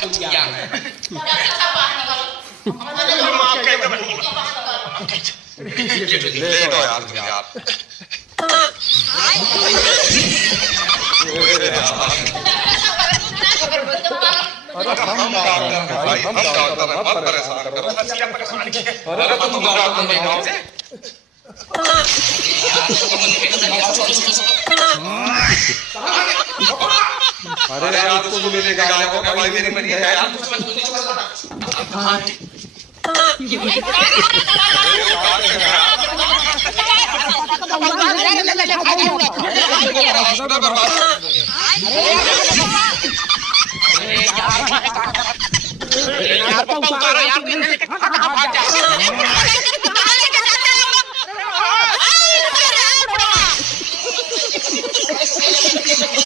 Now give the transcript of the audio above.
क्या ले लो यार हम डॉक्टर हैं भाई, हम डॉक्टर हैं, मत परेशान करो। अरे तुम डॉक्टर नहीं गाँव से अरे यार उसको भी लेने का होगा भाई, मेरी मरी है यार यार